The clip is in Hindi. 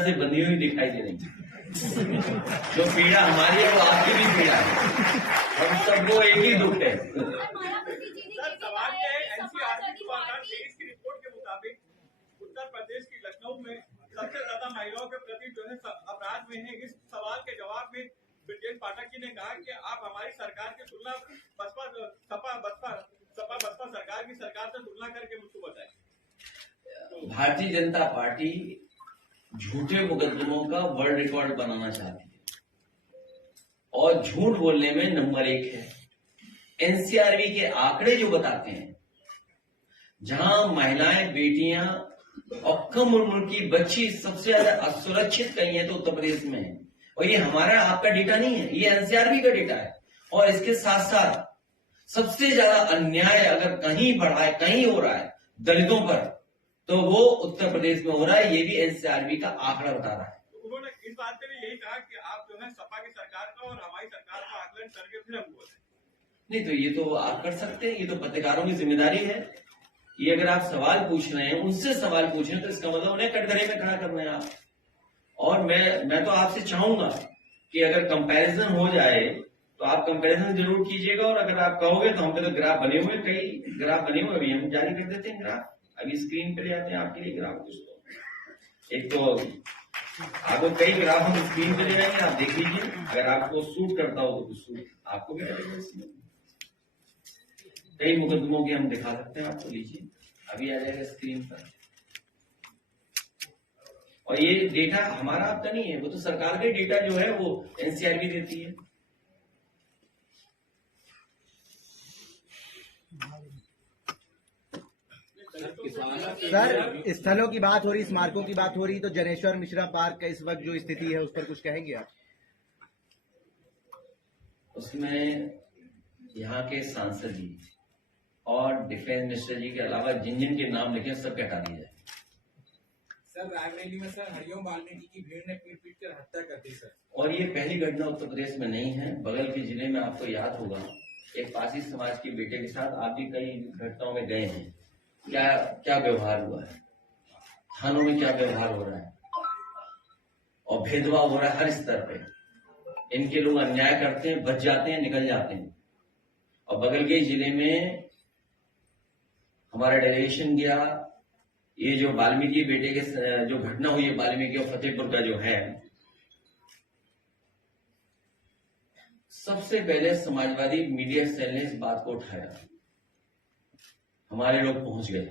से बंधी हुई दिखाई दे रही जो पीड़ा हमारी है वो आपकी भी पीड़ा है, हम सबको एक ही दुख है। सवाल क्या है, एनसीआरबी 2023 की रिपोर्ट के मुताबिक उत्तर प्रदेश की लखनऊ में सबसे ज्यादा महिलाओं के प्रति जो है अपराध में है। इस सवाल के जवाब में ब्रजेश पाठक जी ने कहा कि आप हमारी सरकार की तुलना सपा बसपा सरकार की सरकार से तुलना करके मुझको बताएं। भारतीय जनता पार्टी झूठे मुकदमों का वर्ल्ड रिकॉर्ड बनाना चाहती है और झूठ बोलने में नंबर 1 है। एनसीआरबी के आंकड़े जो बताते हैं, जहां महिलाएं, बेटियां और कम उम्र की बच्ची सबसे ज्यादा असुरक्षित कहीं है तो उत्तर प्रदेश में है। और ये हमारा आपका डेटा नहीं है, ये एनसीआरबी का डेटा है। और इसके साथ साथ सबसे ज्यादा अन्याय अगर कहीं बढ़ा है, कहीं हो रहा है दलितों पर, तो वो उत्तर प्रदेश में हो रहा है। ये भी एनसीआरबी का आंकड़ा बता रहा है। उन्होंने इस बात पे भी यही कहा कि आप जो है सपा की सरकार का और हमारी सरकार का आकलन करके फिर हम बोले। नहीं तो ये तो आप कर सकते हैं, ये तो पत्रकारों की जिम्मेदारी है। ये अगर आप सवाल पूछ रहे हैं, उनसे सवाल पूछ रहे हैं, तो इसका मतलब उन्हें कटघरे में खड़ा करना है आप। और मैं तो आपसे चाहूंगा कि अगर कंपैरिजन हो जाए तो आप कंपैरिजन जरूर कीजिएगा। और अगर आप कहोगे तो हम पे तो ग्राफ बने हुए, कई ग्राफ बने हुए, अभी हम जारी कर देते हैं ग्राफ। अभी स्क्रीन पे ले आते हैं आपके लिए ग्राफ कुछ। तो एक तो आपको कई ग्राफ हम स्क्रीन पे ले जाएंगे, आप देख लीजिए। अगर आपको सूट करता हो तो कुछ सूट आपको भी करेगा। इसमें कई मुकदमों के हम दिखा सकते हैं आपको, लीजिए अभी आ जाएगा स्क्रीन पर। और ये डेटा हमारा आपका नहीं है, वो तो सरकार का डेटा जो है वो एनसीआरबी देती है। सर, स्थलों की बात हो रही, स्मारकों की बात हो रही, तो जनेश्वर मिश्रा पार्क का इस वक्त जो स्थिति है उस पर कुछ कहेंगे आप? उसमें यहाँ के सांसद जी और डिफेंस मिनिस्टर जी के अलावा जिन जिन के नाम लिखे सब हटा दिए जाए। सर, रायबरेली में सर हरिओम वाल्मीकि की भीड़ ने पीट कर हत्या कर दी सर। और ये पहली घटना उत्तर प्रदेश में नहीं है, बगल के जिले में आपको याद होगा एक पासी समाज के बेटे के साथ आप भी कई घटनाओं में गए हैं। क्या व्यवहार हुआ है, थानों में क्या व्यवहार हो रहा है, और भेदभाव हो रहा है हर स्तर पे। इनके लोग अन्याय करते हैं, बच जाते हैं, निकल जाते हैं। और बगल के जिले में हमारा डेलीगेशन गया, ये जो वाल्मीकि बेटे के जो घटना हुई है वाल्मीकि और फतेहपुर का जो है, सबसे पहले समाजवादी मीडिया सेल ने इस बात को उठाया, हमारे लोग पहुंच गए।